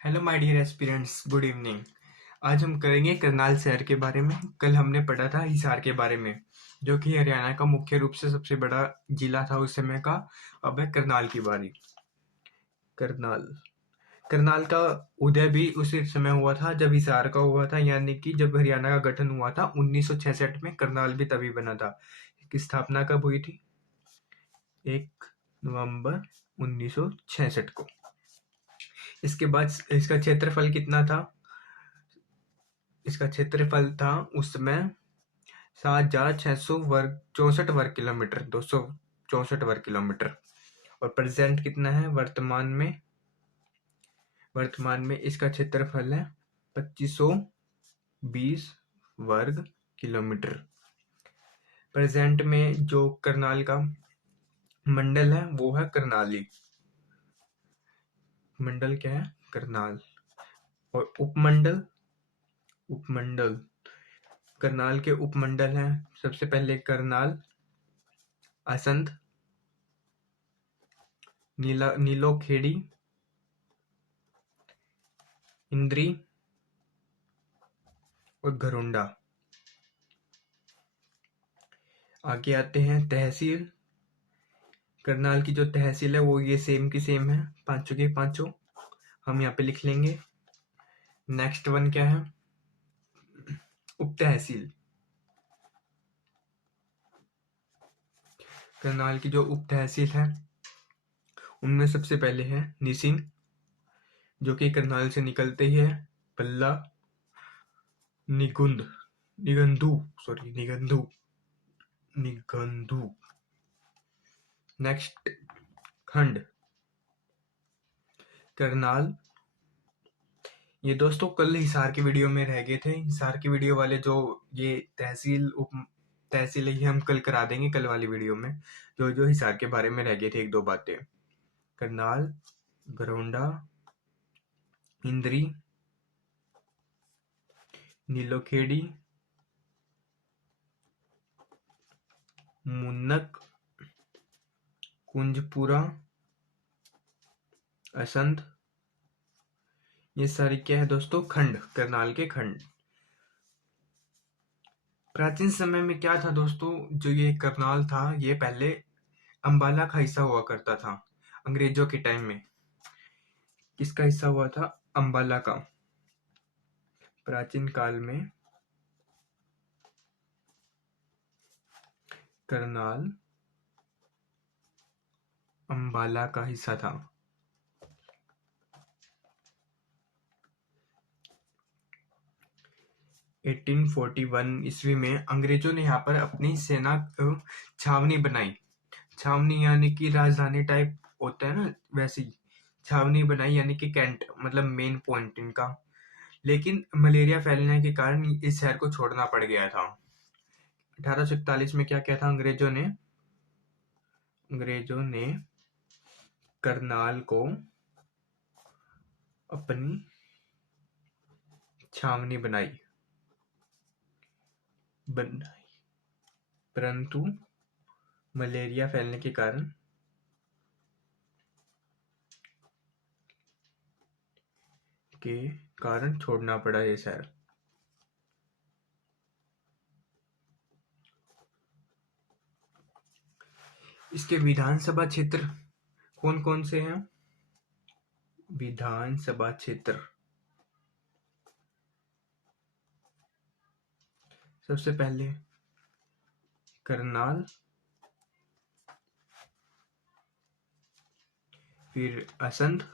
Hello my dear aspirants, good evening. आज हम करेंगे करनाल शहर के बारे में। कल हमने पढ़ा था हिसार के बारे में, जो कि हरियाणा का मुख्य रूप से सबसे बड़ा जिला था उस समय का। अब है करनाल की बारी। करनाल करनाल का उदय भी उसी समय हुआ था जब हिसार का हुआ था, यानी कि जब हरियाणा का गठन हुआ था 1966 में। करनाल भी तभी बना था। इसकी स्थापना कब हुई थी? 1 नवंबर 1966 को। इसके बाद इसका क्षेत्रफल कितना था? इसका क्षेत्रफल था उस समय 7,664 वर्ग किलोमीटर, 264 वर्ग किलोमीटर। और प्रेजेंट कितना है वर्तमान में इसका क्षेत्रफल है 2520 वर्ग किलोमीटर। प्रेजेंट में जो करनाल का मंडल है वो है करनाली। मंडल क्या है? करनाल। और उपमंडल करनाल के उपमंडल हैं। सबसे पहले करनाल, असंध, नीलोखेड़ी, इंद्री और घरोंडा। आगे आते हैं तहसील। करनाल की जो तहसील है वो ये सेम की सेम है, पांचों की पांचों। हम यहाँ पे लिख लेंगे। नेक्स्ट वन क्या है? उप तहसील। करनाल की जो उप तहसील है उनमें सबसे पहले है निसिंग, जो कि करनाल से निकलते ही है। पल्ला, निगुंद निगंधु सॉरी निगंधु निगंधु। नेक्स्ट खंड, करनाल। ये दोस्तों कल हिसार की वीडियो में रह गए थे। हिसार की वीडियो वाले जो ये तहसील उप तहसील है, ये हम कल करा देंगे कल वाली वीडियो में। जो जो हिसार के बारे में रह गए थे एक दो बातें। करनाल, घरोंडा, इंद्री, नीलोखेड़ी, मुन्नक, कुंजपुरा, असंध। ये सारी क्या है दोस्तों? खंड, करनाल के खंड। प्राचीन समय में क्या था दोस्तों? जो ये करनाल था ये पहले अंबाला का हिस्सा हुआ करता था। अंग्रेजों के टाइम में किसका हिस्सा हुआ था? अंबाला का। प्राचीन काल में करनाल अंबाला का हिस्सा था। एटीन 1841 ईस्वी में अंग्रेजों ने यहाँ पर अपनी सेना छावनी बनाई। छावनी यानी कि राजधानी टाइप होता है ना, वैसी छावनी बनाई, यानी कि कैंट, मतलब मेन पॉइंट इनका। लेकिन मलेरिया फैलने के कारण इस शहर को छोड़ना पड़ गया था। 1841 में क्या किया था अंग्रेजों ने करनाल को अपनी छावनी बनाई, परंतु मलेरिया फैलने के कारण छोड़ना पड़ा ये शहर। इसके विधानसभा क्षेत्र कौन कौन से हैं? विधानसभा क्षेत्र सबसे पहले करनाल, फिर असंध,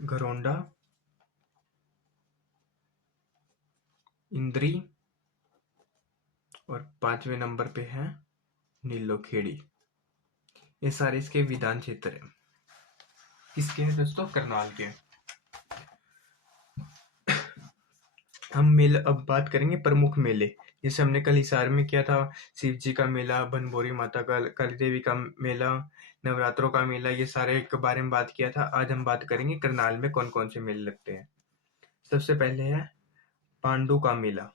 घरोंडा, इंद्री और 5वें नंबर पे है नीलोखेड़ी। ये सारे इसके विधान क्षेत्र हैं। किसके हैं दोस्तों? करनाल के। हम मेले अब बात करेंगे प्रमुख मेले। जैसे हमने कल हिसार में किया था शिव जी का मेला, बनभोरी माता का, काली देवी का मेला, नवरात्रों का मेला, ये सारे के बारे में बात किया था। आज हम बात करेंगे करनाल में कौन कौन से मेले लगते हैं। सबसे पहले है पांडु का मेला।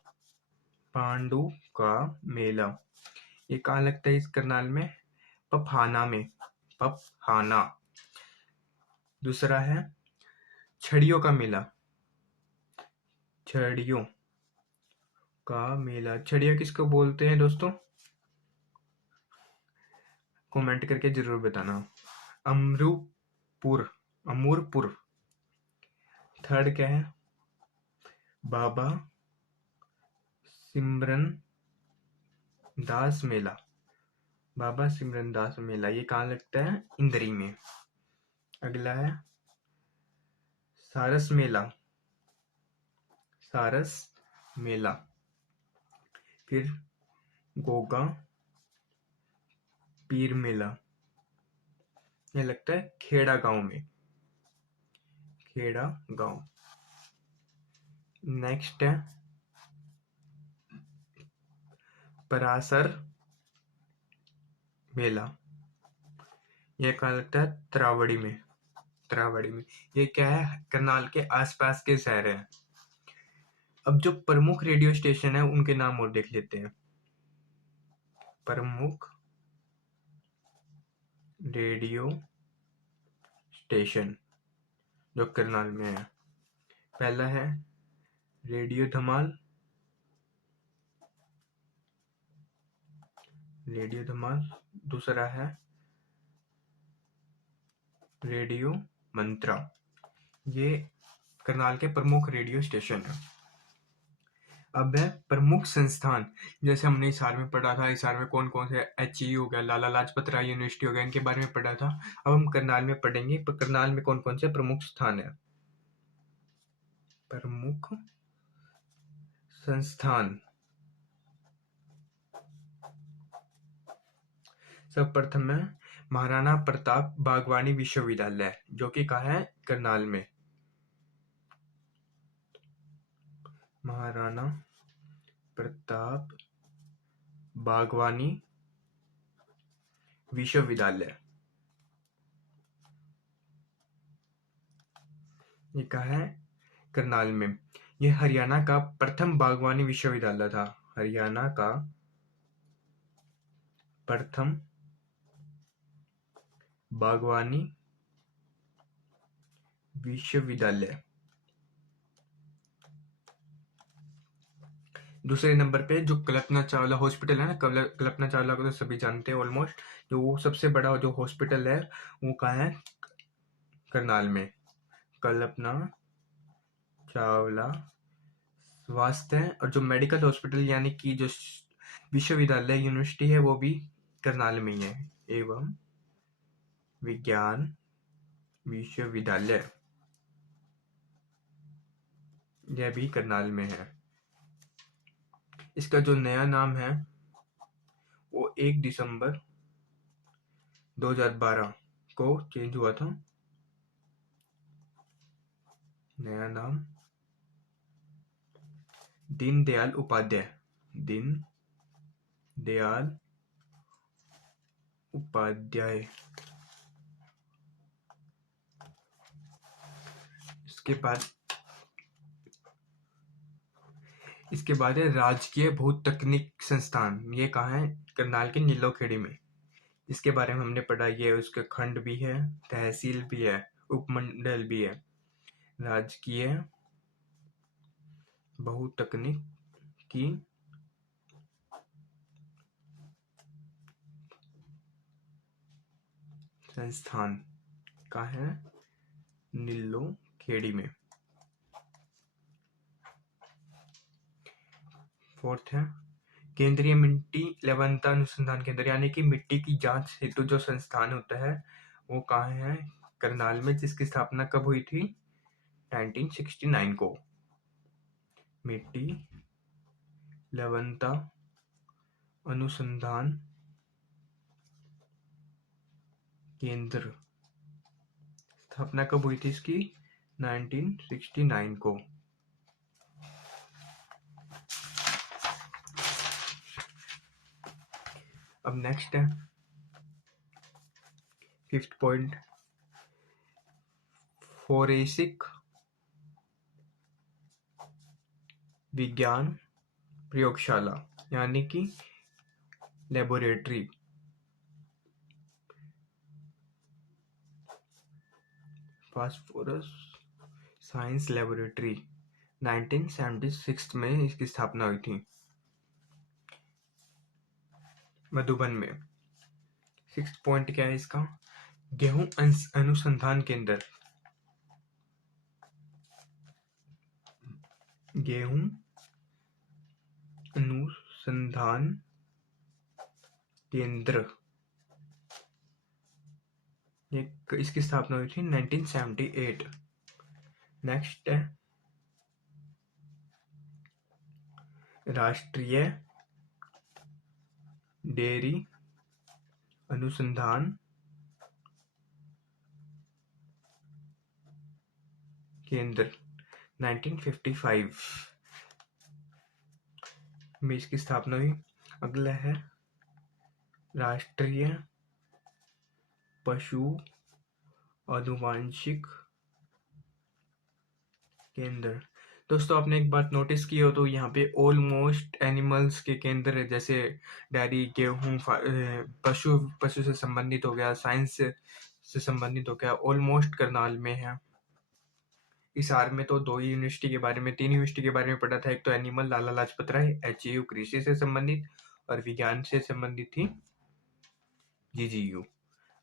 पांडु का मेला ये कहाँ लगता है? इस करनाल में पफाना में। पपहाना। दूसरा है छड़ियों का मेला। छड़ियों का मेला, छड़ियाँ किसको बोलते हैं दोस्तों? कमेंट करके जरूर बताना। अमरूपुर, अमूरपुर। थर्ड क्या है? बाबा सिमरन दास मेला। बाबा सिमरन दास मेला, ये कहाँ लगता है? इंदरी में। अगला है सारस मेला। सारस मेला। फिर गोगा पीर मेला, ये लगता है खेड़ा गांव में। खेड़ा गांव। नेक्स्ट है परासर मेला, ये कहाँ लगता है? त्रावड़ी में। त्रावड़ी में। ये क्या है? करनाल के आसपास के शहर है। अब जो प्रमुख रेडियो स्टेशन है उनके नाम और देख लेते हैं। प्रमुख रेडियो स्टेशन जो करनाल में है, पहला है रेडियो धमाल। रेडियो धमाल। दूसरा है रेडियो मंत्रा। ये करनाल के प्रमुख रेडियो स्टेशन है। अब है प्रमुख संस्थान, जैसे हमने हिसार में पढ़ा था, हिसार में कौन कौन से HE हो गया, लाला लाजपत राय यूनिवर्सिटी हो गया, इनके बारे में पढ़ा था। अब हम करनाल में पढ़ेंगे करनाल में कौन कौन से प्रमुख स्थान है। प्रमुख संस्थान। सर्वप्रथम है महाराणा प्रताप बागवानी विश्वविद्यालय, जो कि कहाँ है? करनाल में। महाराणा प्रताप बागवानी विश्वविद्यालय, ये कहाँ है? करनाल में। यह हरियाणा का प्रथम बागवानी विश्वविद्यालय था। हरियाणा का प्रथम बागवानी विश्वविद्यालय। दूसरे नंबर पे जो कल्पना चावला हॉस्पिटल है ना, कल्पना चावला को तो सभी जानते हैं ऑलमोस्ट। जो वो सबसे बड़ा जो हॉस्पिटल है वो कहाँ है? करनाल में। कल्पना चावला स्वास्थ्य और जो मेडिकल हॉस्पिटल यानी कि जो विश्वविद्यालय यूनिवर्सिटी है वो भी करनाल में ही है। एवं विज्ञान विश्वविद्यालय, यह भी करनाल में है। इसका जो नया नाम है वो 1 दिसंबर 2012 को चेंज हुआ था। नया नाम दीनदयाल उपाध्याय। दीनदयाल उपाध्याय। इसके बाद है राजकीय भूतत्वनिक संस्थान, ये कहाँ है? करनाल के नीलोखेड़ी में। इसके बारे में हमने पढ़ा, ये उसके खंड भी है, तहसील भी है, उपमंडल भी है। राजकीय बहुतकनीकी संस्थान कहाँ है? नीलोखेड़ी में। फोर्थ है केंद्रीय मिट्टी लवणता अनुसंधान केंद्र, यानी कि मिट्टी की जांच हेतु जो संस्थान होता है वो कहाँ है? करनाल में, जिसकी स्थापना कब हुई थी? 1969 को। मिट्टी लवणता अनुसंधान केंद्र, स्थापना कब हुई थी इसकी? 1969 को। अब नेक्स्ट है 5th पॉइंट, फोरेंसिक विज्ञान प्रयोगशाला, यानी कि लेबोरेटरी। फास्फोरस साइंस लेबोरेटरी 1976 में इसकी स्थापना हुई थी मधुबन में। 6 पॉइंट क्या है इसका? गेहूं अनुसंधान केंद्र, गेहूं अनुसंधान केंद्र, इसकी स्थापना हुई थी 1978। नेक्स्ट है राष्ट्रीय डेयरी अनुसंधान केंद्र 1955 में इसकी स्थापना हुई। अगला है राष्ट्रीय पशु आनुवांशिक केंद्र। दोस्तों आपने एक बात नोटिस की हो तो यहाँ पे ऑलमोस्ट एनिमल्स के केंद्र है, जैसे डेयरी, गेहूं, पशु से संबंधित हो गया, साइंस से संबंधित हो गया, ऑलमोस्ट करनाल में है। हिसार में तो 2 यूनिवर्सिटी के बारे में 3 यूनिवर्सिटी के बारे में पढ़ा था। एक तो एनिमल लाला लाजपत राय, HAU कृषि से संबंधित और विज्ञान से संबंधित थी GGU।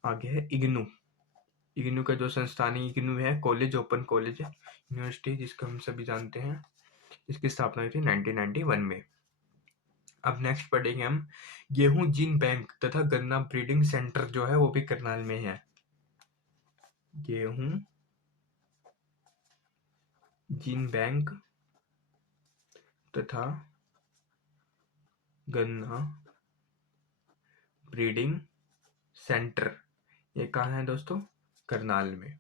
आगे है इग्नू। इग्नू का जो संस्थान है इग्नू है कॉलेज, ओपन कॉलेज यूनिवर्सिटी जिसको हम सभी जानते हैं। इसकी स्थापना हुई थी 1991 में। अब नेक्स्ट पढ़ेंगे हम गेहूं जीन बैंक तथा गन्ना ब्रीडिंग सेंटर जो है वो भी करनाल में है। गेहूं जीन बैंक तथा गन्ना ब्रीडिंग सेंटर, ये कहाँ है दोस्तों? करनाल में।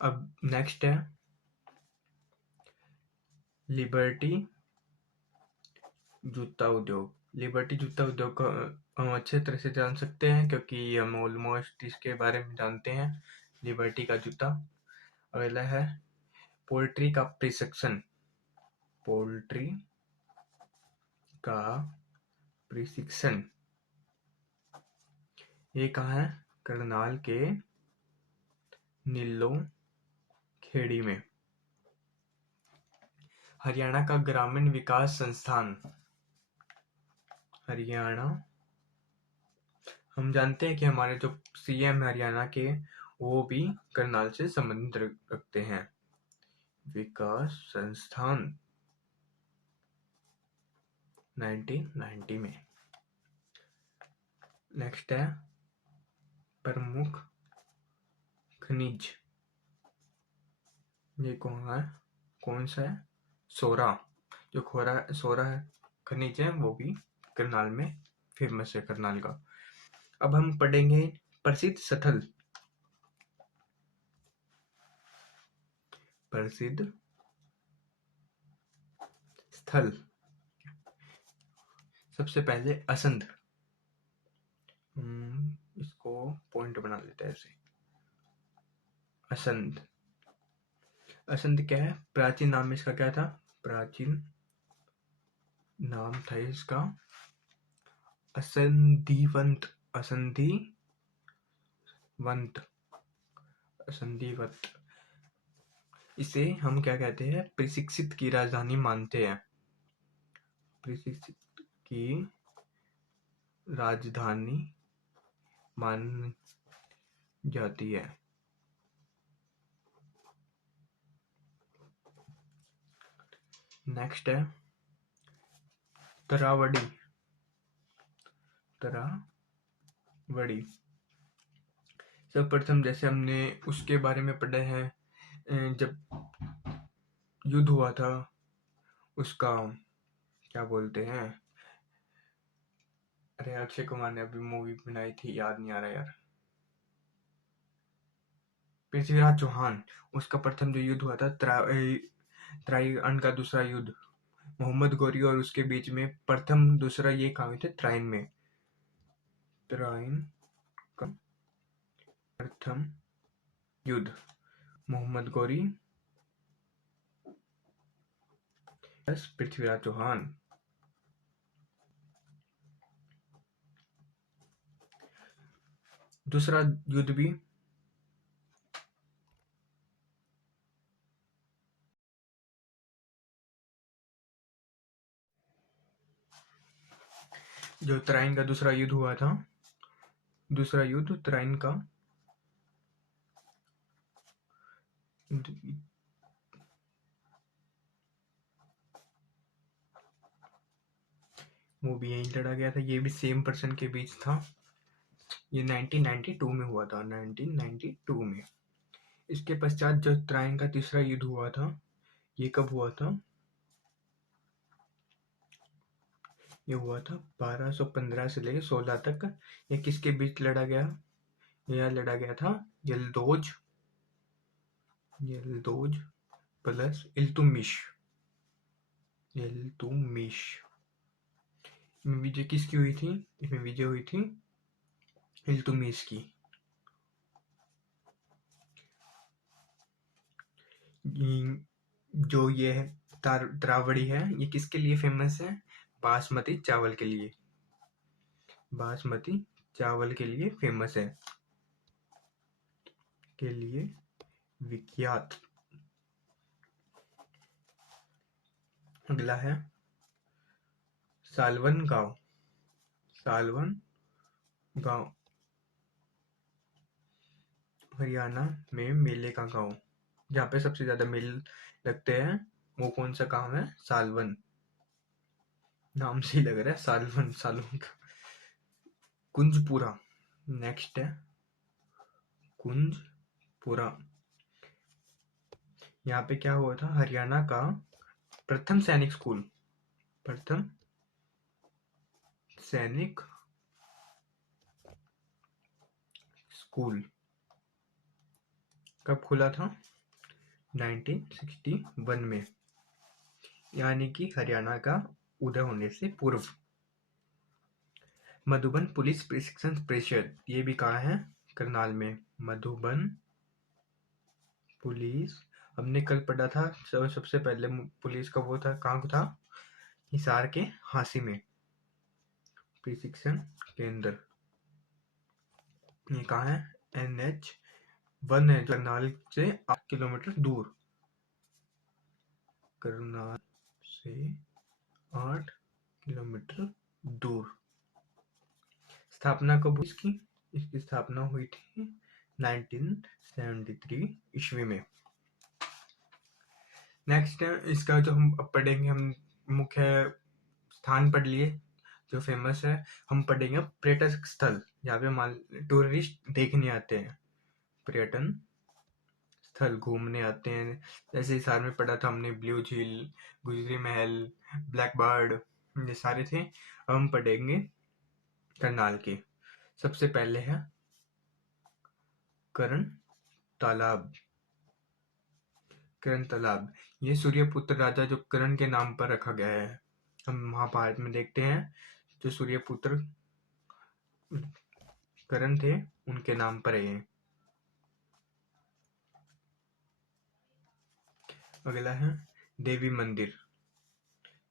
अब नेक्स्ट है लिबर्टी जूता उद्योग। लिबर्टी जूता उद्योग को हम अच्छे तरह से जान सकते हैं क्योंकि हम ऑलमोस्ट इसके बारे में जानते हैं, लिबर्टी का जूता। अगला है पोल्ट्री का प्रशिक्षण, पोल्ट्री का प्रशिक्षण, ये कहाँ है? करनाल के नीलो खेड़ी में। हरियाणा का ग्रामीण विकास संस्थान, हरियाणा, हम जानते हैं कि हमारे जो CM हरियाणा के वो भी करनाल से संबंधित रखते हैं। विकास संस्थान 1990 में। नेक्स्ट है प्रमुख खनिज, ये कौन सा है? सोरा, जो सोरा है खनिज है वो भी करनाल में फेमस है, करनाल का। अब हम पढ़ेंगे प्रसिद्ध स्थल, प्रसिद्ध स्थल। सबसे पहले असंध, इसको पॉइंट बना लेते हैं ऐसे। असंध, असंध क्या है? प्राचीन नाम इसका क्या था? प्राचीन नाम था इसका असंधिवंत, असंधिवत। इसे हम क्या कहते हैं? प्रशिक्षित की राजधानी मानते हैं, प्रशिक्षित की राजधानी मान जाती है। नेक्स्ट है तरावड़ी, तरावड़ी। सर्वप्रथम जैसे हमने उसके बारे में पढ़ा है, जब युद्ध हुआ था उसका क्या बोलते हैं, अरे अक्षय कुमार ने अभी मूवी बनाई थी, याद नहीं आ रहा यार, पृथ्वीराज चौहान, उसका प्रथम जो युद्ध हुआ था त्राइन का दूसरा युद्ध, मोहम्मद गौरी और उसके बीच में प्रथम दूसरा ये कहाँ हुए थे? त्राइन में। त्राइन का प्रथम युद्ध, मोहम्मद गौरी पृथ्वीराज चौहान। दूसरा युद्ध भी जो तराइन का दूसरा युद्ध हुआ था, दूसरा युद्ध तराइन का वो भी यहीं लड़ा गया था। ये भी सेम पर्सन के बीच था। ये 1992 में हुआ था, 1992 में। इसके पश्चात जो तराइन का तीसरा युद्ध हुआ था, ये कब हुआ था? ये हुआ था 1215 से लेकर 16 तक। ये किसके बीच लड़ा गया? यह लड़ा गया था यल्दोज प्लस इल्तुतमिश। इसमें विजय किसकी हुई थी? इसमें विजय हुई थी इल्तुतमिश की। जो ये तरावड़ी है, ये किसके लिए फेमस है? बासमती चावल के लिए। बासमती चावल के लिए फेमस है, के लिए विख्यात। अगला है सालवन गांव। सालवन गांव हरियाणा में मेले का गांव, जहाँ पे सबसे ज्यादा मेले लगते हैं, वो कौन सा गांव है? सालवन। नाम से ही लग रहा है सालवन, सालवन का। कुंजपुरा नेक्स्ट है, कुंजपुरा। यहाँ पे क्या हुआ था? हरियाणा का प्रथम सैनिक स्कूल, प्रथम सैनिक स्कूल कब खुला था? 1961 में, यानी कि हरियाणा का उदय होने से पूर्व। मधुबन पुलिस प्रशिक्षण परिषद, ये भी कहाँ है? करनाल में। मधुबन पुलिस, हमने कल पढ़ा था सबसे पहले पुलिस का वो था, कहाँ था? हिसार के हांसी में प्रशिक्षण केंद्र। ये कहाँ है? NH1 है, करनाल से 8 किलोमीटर दूर। करनाल से 8 किलोमीटर दूर। स्थापना कब हुई इसकी? इसकी स्थापना हुई थी 1973 ईस्वी में। नेक्स्ट है इसका जो हम अब पढ़ेंगे, हम मुख्य स्थान पढ़ लिए जो फेमस है। हम पढ़ेंगे पर्यटक स्थल, जहाँ पे टूरिस्ट देखने आते हैं, पर्यटन स्थल घूमने आते हैं। जैसे हिसार में पढ़ा था हमने, ब्लू झील, गुजरी महल, ब्लैक बर्ड, ये सारे थे। अब हम पढ़ेंगे करनाल के। सबसे पहले है कर्ण तालाब। कर्ण तालाब, ये सूर्यपुत्र राजा जो कर्ण के नाम पर रखा गया है। हम महाभारत में देखते हैं जो सूर्यपुत्र कर्ण थे, उनके नाम पर है ये। अगला है देवी मंदिर।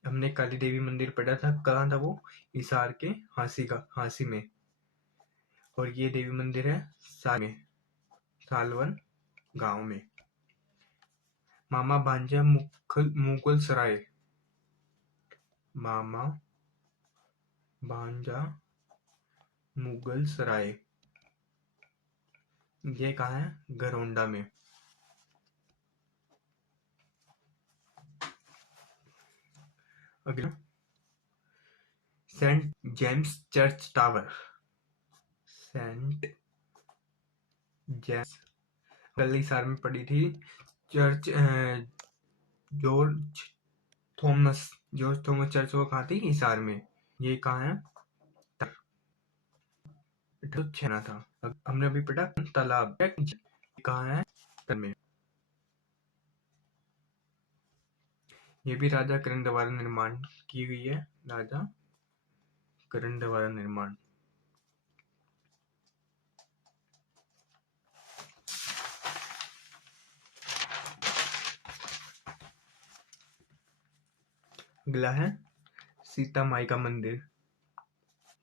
हमने काली देवी मंदिर पढ़ा था, कहाँ था वो? हिसार के हांसी में। और ये देवी मंदिर है सालवन गांव में। मामा भांजा मुगल सराय। मामा भांजा मुगल सराय, ये कहाँ है? गरोंडा में। अगला Saint James church tower. Saint James, कल हिसार में पड़ी थी। चर्च जॉर्ज थॉमस चर्च, वो कहाँ थी? हिसार में। ये कहाँ है? छेना था। हमने अभी पढ़ा तालाब, कहाँ है? में। ये भी राजा कर्ण द्वारा निर्माण की हुई है, राजा कर्ण द्वारा निर्माण। अगला है सीता माई का मंदिर।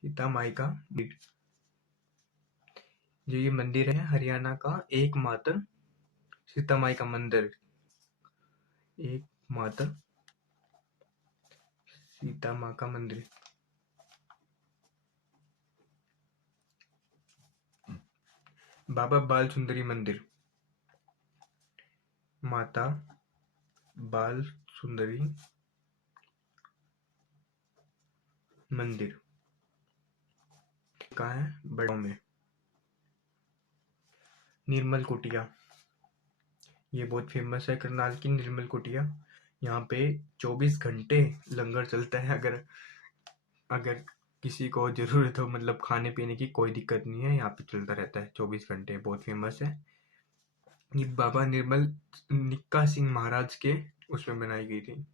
सीता माई का मंदिर, जो ये मंदिर है हरियाणा का एकमात्र सीता माई का मंदिर, एकमात्र सीता माँ का मंदिर। बाबा बाल सुंदरी मंदिर, माता बाल सुंदरी मंदिर कहाँ है? बड़गांव में। निर्मल कुटिया, ये बहुत फेमस है करनाल की निर्मल कुटिया। यहाँ पे 24 घंटे लंगर चलता है। अगर अगर किसी को जरूरत हो, मतलब खाने पीने की, कोई दिक्कत नहीं है, यहाँ पे चलता रहता है 24 घंटे, बहुत फेमस है। ये बाबा निर्मल निक्का सिंह महाराज के उसमें बनाई गई थी।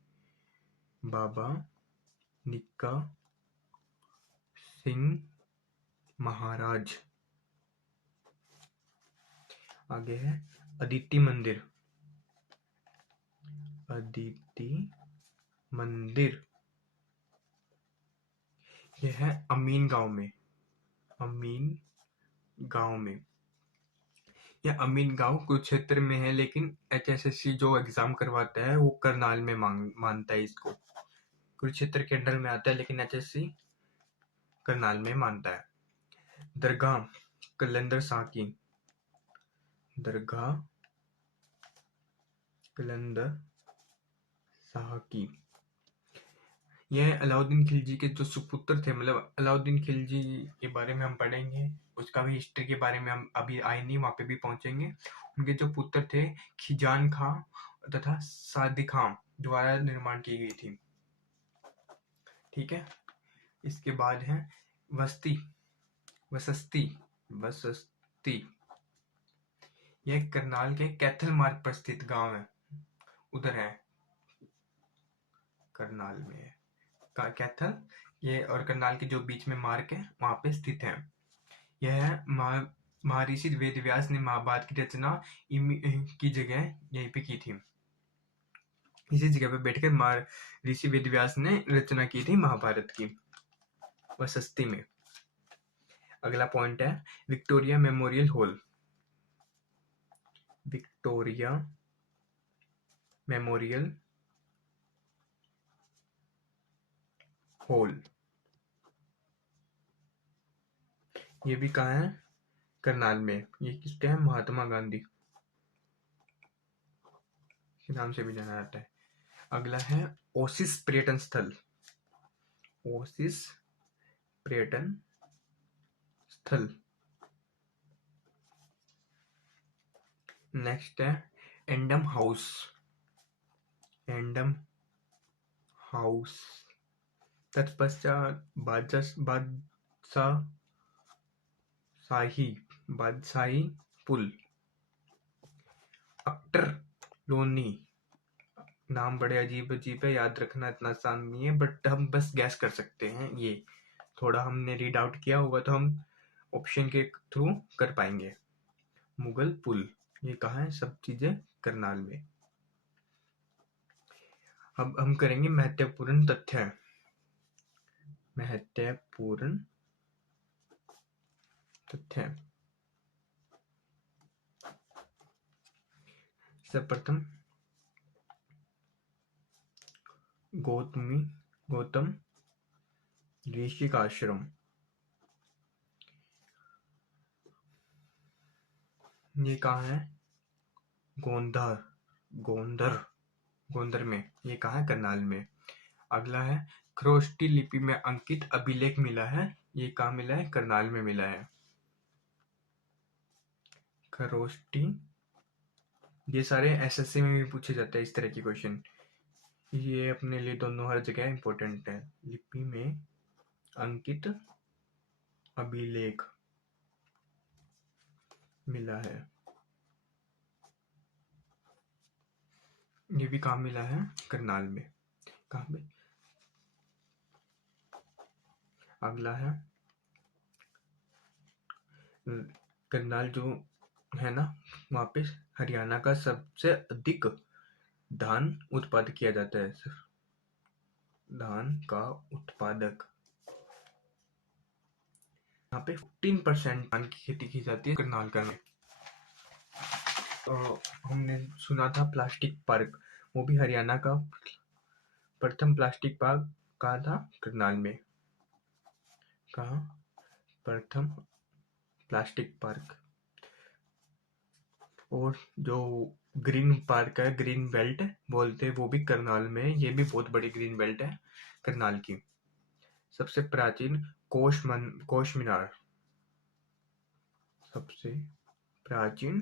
बाबा निक्का सिंह महाराज। आगे है अदिति मंदिर, अदिति मंदिर, यह है अमीन गांव में, अमीन गांव में। यह अमीन गांव कुरुक्षेत्र में है, लेकिन HSSC जो एग्जाम करवाता है वो करनाल में मानता है इसको। कुरुक्षेत्र के अंडर में आता है, लेकिन HSC करनाल में मानता है। दरगाह कलंदर शाह की, दरगाह कलंदर शाह की। यह अलाउद्दीन खिलजी के जो सुपुत्र थे, मतलब अलाउद्दीन खिलजी के बारे में हम पढ़ेंगे, उसका भी हिस्ट्री के बारे में हम अभी आए नहीं, वहां पे भी पहुंचेंगे। उनके जो पुत्र थे खिजान खां तथा सादी खां द्वारा निर्माण की गई थी। ठीक है, इसके बाद है वस्ती, वसस्ती, वसस्ती। यह करनाल के कैथल मार्ग पर स्थित गांव है, उधर है, करनाल में है कैथल, ये और करनाल के जो बीच में मार्ग है वहां पे स्थित है। यह महर्षि वेदव्यास ने महाभारत की रचना की जगह यहीं पे की थी। इसी जगह पे बैठकर महर्षि वेदव्यास ने रचना की थी महाभारत की, वसस्ती में। अगला पॉइंट है Victoria memorial hall, Victoria memorial hall. ये भी कहाँ है? करनाल में। ये किसके है? महात्मा गांधी के नाम से भी जाना जाता है। अगला है ओसिस पर्यटन स्थल, ओसिस पर्यटन स्थल। नेक्स्ट है एंडम हाउस, एंडम हाउस। तत्पश्चात बादशाही पुल, अक्टर लोनी। नाम बड़े अजीब अजीब है, याद रखना इतना आसान नहीं है, बट हम बस गैस कर सकते हैं। ये थोड़ा हमने रीड आउट किया होगा तो हम ऑप्शन के थ्रू कर पाएंगे। मुगल पुल, ये कहाँ है? सब चीजें करनाल में। अब हम करेंगे महत्वपूर्ण तथ्य, महत्वपूर्ण तथ्य। सर्वप्रथम गौतम ऋषि का आश्रम, ये कहाँ है? गोंदर में। ये कहाँ है? करनाल में। अगला है खरोष्टी लिपि में अंकित अभिलेख मिला है, ये कहाँ मिला है? करनाल में मिला है। खरोष्टी, ये सारे SSC में भी पूछे जाते हैं इस तरह के क्वेश्चन, ये अपने लिए दोनों हर जगह इंपॉर्टेंट है। लिपि में अंकित अभिलेख मिला है, ये भी कहाँ मिला है? करनाल में। कहाँ पे? अगला है करनाल जो है ना, वहाँ पे हरियाणा का सबसे अधिक धान उत्पादन किया जाता है, धान का उत्पादक। यहाँ पे 15% धान की खेती की जाती है करनाल में। तो हमने सुना था प्लास्टिक पार्क, वो भी हरियाणा का प्रथम प्लास्टिक पार्क कहाँ था? करनाल में। कहाँ? प्रथम प्लास्टिक पार्क। और जो ग्रीन पार्क है, ग्रीन बेल्ट बोलते हैं, वो भी करनाल में है। ये भी बहुत बड़ी ग्रीन बेल्ट है करनाल की। सबसे प्राचीन कोश मीनार, सबसे प्राचीन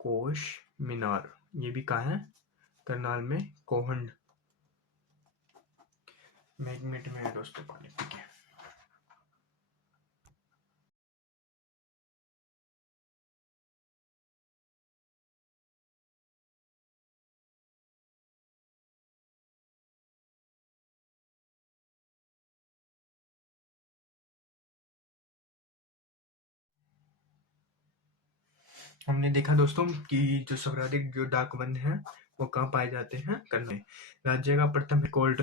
कोश मीनार, ये भी कहाँ है? करनाल में, कोहंड। मैं 1 मिनट में दोस्तों पानी पी के। हमने देखा दोस्तों कि जो सर्वाधिक जो डाकबंद हैं वो कहाँ पाए जाते हैं? करनाल में। राज्य का प्रथम कोल्ड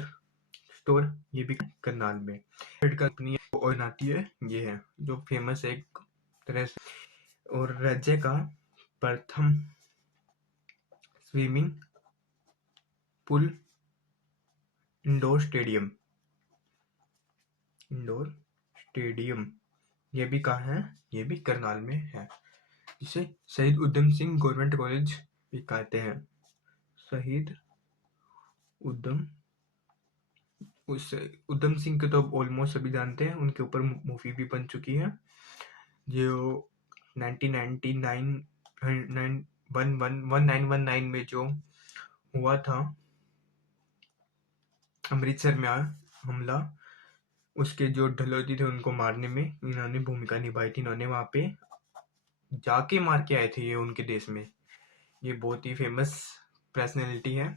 स्टोर, ये भी करनाल में। कंपनी बनाती है, ये है जो फेमस है एक तरह से। और राज्य का प्रथम स्विमिंग पूल, इंडोर स्टेडियम, ये भी कहाँ है? ये भी करनाल में है, जिसे शहीद उधम सिंह गवर्नमेंट कॉलेज भी कहते हैं। शहीद उधम उधम सिंह के तो ऑलमोस्ट सभी जानते हैं, उनके ऊपर मूवी भी बन चुकी है, जो 1999 1919 में जो हुआ था अमृतसर में हमला, उसके जो ढलोजी थे उनको मारने में इन्होंने भूमिका निभाई थी। इन्होंने वहां पे जाके मार के आए थे ये उनके देश में। ये बहुत ही फेमस पर्सनैलिटी है।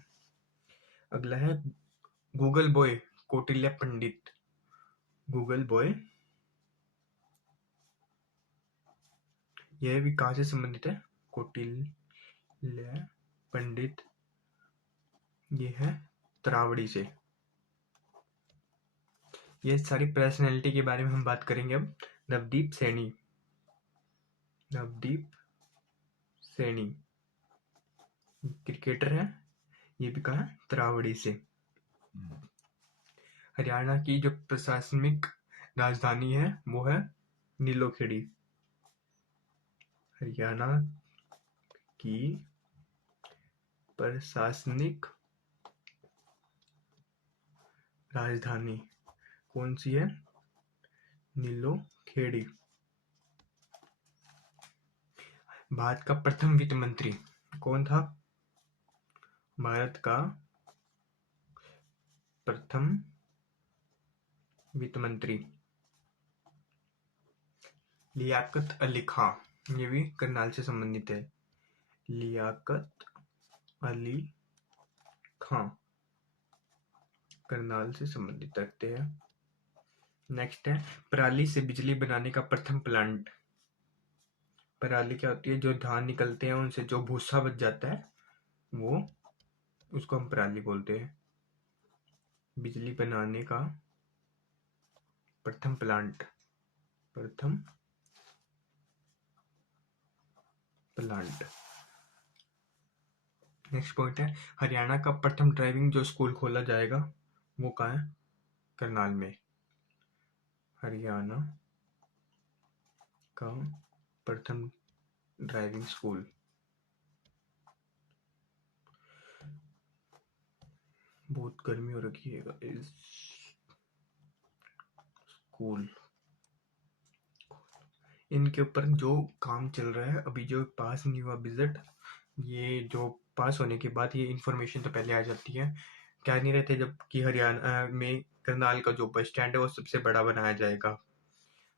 अगला है गूगल बॉय कौटिल्य पंडित। गूगल बॉय, यह भी कहाँ से संबंधित है? कौटिल्य पंडित, ये है तरावड़ी से। ये सारी पर्सनैलिटी के बारे में हम बात करेंगे अब। नवदीप सैनी, नवदीप सैनी क्रिकेटर है, ये भी कहा तरावड़ी से। हरियाणा की जो प्रशासनिक राजधानी है वो है नीलोखेड़ी। हरियाणा की प्रशासनिक राजधानी कौन सी है? नीलोखेड़ी। भारत का प्रथम वित्त मंत्री कौन था? भारत का प्रथम वित्त मंत्री लियाकत अली खां, ये भी करनाल से संबंधित है। लियाकत अली खां करनाल से संबंधित रखते हैं। नेक्स्ट है पराली से बिजली बनाने का प्रथम प्लांट। पराली क्या होती है? जो धान निकलते हैं उनसे जो भूसा बच जाता है वो, उसको हम पराली बोलते हैं। बिजली बनाने का प्रथम प्लांट, प्रथम प्लांट। नेक्स्ट पॉइंट है हरियाणा का प्रथम ड्राइविंग जो स्कूल खोला जाएगा वो कहाँ है? करनाल में। हरियाणा का प्रथम ड्राइविंग स्कूल। बहुत गर्मी हो रखी है इस स्कूल। इनके ऊपर जो काम चल रहा है अभी, जो पास नहीं हुआ बजट, ये जो पास होने के बाद ये इन्फॉर्मेशन तो पहले आ जाती है, क्या नहीं रहते, जबकि हरियाणा में करनाल का जो बस स्टैंड है वो सबसे बड़ा बनाया जाएगा।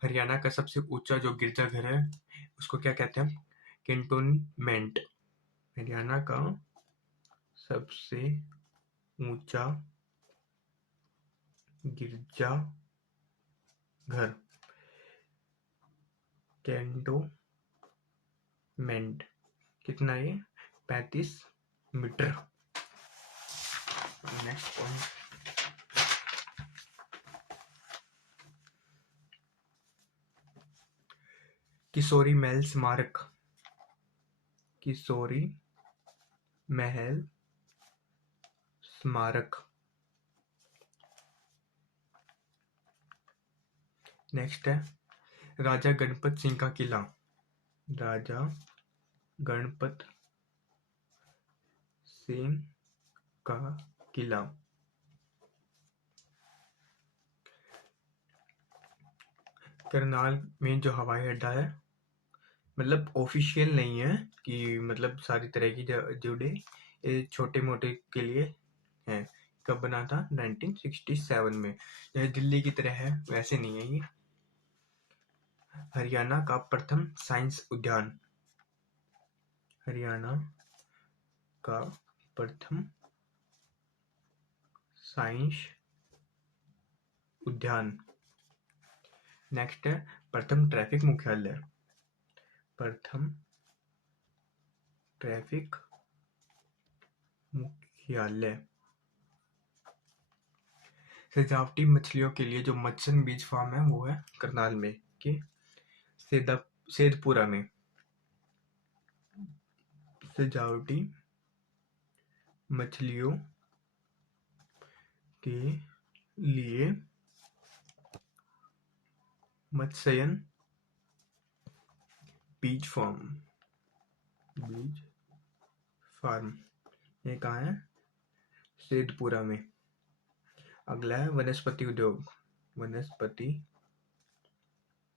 हरियाणा का सबसे ऊंचा जो गिरजाघर है उसको क्या कहते हैं? कैंटोनमेंट। हरियाणा का सबसे ऊंचा गिरजाघर कैंटोनमेंट। कितना ये? 35 मीटर। नेक्स्ट पॉइंट, किशोरी महल स्मारक, किशोरी महल स्मारक। नेक्स्ट है राजा गणपत सिंह का किला, राजा गणपत सिंह का किला। करनाल में जो हवाई अड्डा है, मतलब ऑफिशियल नहीं है कि मतलब सारी तरह की जुड़े, ये छोटे मोटे के लिए है। कब बना था? 1967 में। जैसे दिल्ली की तरह है वैसे नहीं है ये। हरियाणा का प्रथम साइंस उद्यान, हरियाणा का प्रथम साइंस उद्यान। नेक्स्ट है प्रथम ट्रैफिक मुख्यालय, प्रथम ट्रैफिक मुख्यालय। सजावटी मछलियों के लिए जो मत्स्य बीज फार्म है वो है करनाल में कि सेदपुरा में। सजावटी मछलियों के लिए मत्स्यन बीज फार्म, बीज फार्म ये कहाँ है? सेदपुरा में। अगला है वनस्पति उद्योग, वनस्पति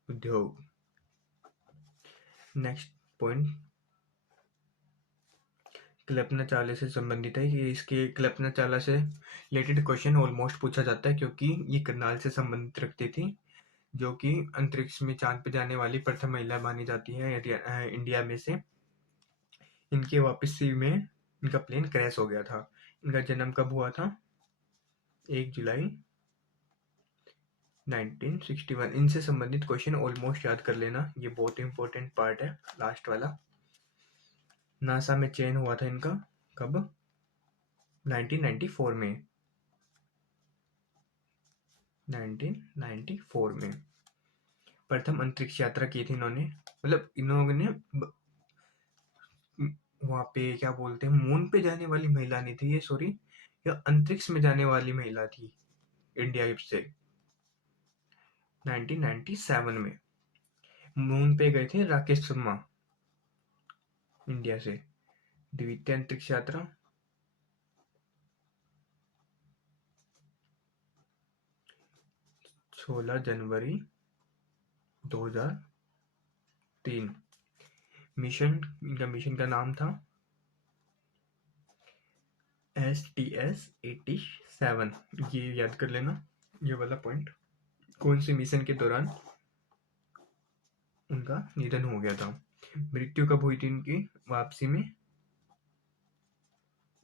उद्योग। नेक्स्ट पॉइंट कल्पना चावला से संबंधित है कि इसके कल्पना चावला से रिलेटेड क्वेश्चन ऑलमोस्ट पूछा जाता है क्योंकि ये करनाल से संबंधित रखती थी, जो कि अंतरिक्ष में चांद पे जाने वाली प्रथम महिला मानी जाती है इंडिया में से। इनके वापसी में इनका प्लेन क्रैश हो गया था। इनका जन्म कब हुआ था? 1 जुलाई 1961। इनसे संबंधित क्वेश्चन ऑलमोस्ट याद कर लेना, ये बहुत इंपॉर्टेंट पार्ट है लास्ट वाला। नासा में चयन हुआ था इनका कब? 1994 में, 1994 में। प्रथम अंतरिक्ष यात्रा की थी इन्होंने, मतलब इन्होंने वहां पे क्या बोलते हैं, मून पे जाने वाली महिला नहीं थी ये, सॉरी, या अंतरिक्ष में जाने वाली महिला थी इंडिया से। 1997 में मून पे गए थे राकेश शर्मा इंडिया से। द्वितीय अंतरिक्ष यात्रा 16 जनवरी 2003। मिशन, इनका मिशन का नाम था STS-87। ये याद कर लेना ये वाला पॉइंट। कौन से मिशन के दौरान उनका निधन हो गया था? मृत्यु कब हुई थी इनकी वापसी में?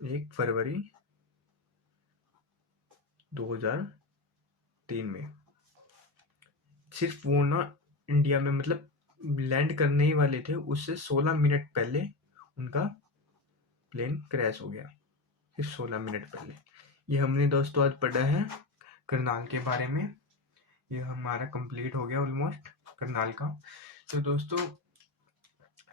1 फरवरी 2003 में। सिर्फ वो ना इंडिया में मतलब लैंड करने ही वाले थे, उससे 16 मिनट पहले उनका प्लेन क्रैश हो गया, सिर्फ 16 मिनट पहले। ये हमने दोस्तों आज पढ़ा है करनाल के बारे में। ये हमारा कंप्लीट हो गया ऑलमोस्ट करनाल का। तो दोस्तों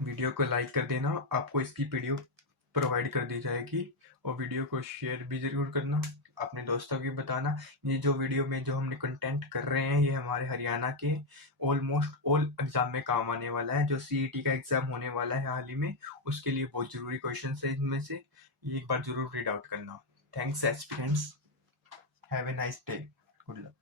वीडियो को लाइक कर देना, आपको इसकी पीडीएफ प्रोवाइड कर दी जाएगी, और वीडियो को शेयर भी जरूर करना, अपने दोस्तों को बताना। ये जो वीडियो में जो हमने कंटेंट कर रहे हैं ये हमारे हरियाणा के ऑलमोस्ट ऑल एग्जाम में काम आने वाला है। जो CET का एग्जाम होने वाला है हाल ही में, उसके लिए बहुत जरूरी क्वेश्चन है इनमें से, एक बार जरूर रीड आउट करना। Thanks aspirants, have a nice day, good luck.